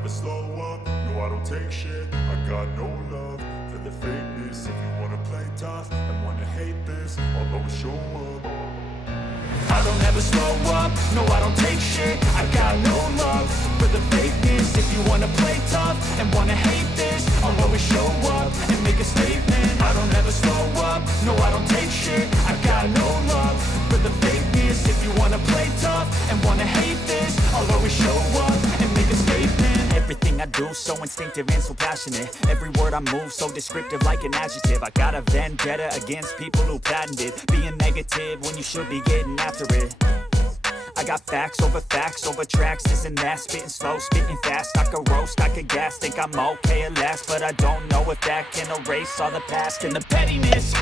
never slow up, no I don't take shit. I got no love for the fakeness. If you wanna play tough and wanna hate this, I'll always show up. I don't ever slow up, no I don't take shit. I got no love for the fakeness. If you wanna play tough and wanna hate this, I'll always show up and make a statement. I don't ever slow up, no I don't take shit. I got no love for the fakeness. If you wanna play tough and wanna hate this, I'll always show up and make a statement. Everything I do so instinctive and so passionate. Every word I move so descriptive like an adjective. I got a vendetta against people who patented being negative when you should be getting after it. I got facts over tracks, this and that. Spitting slow, spitting fast. I could roast, I could gas. Think I'm okay at last, but I don't know if that can erase all the past and the pettiness.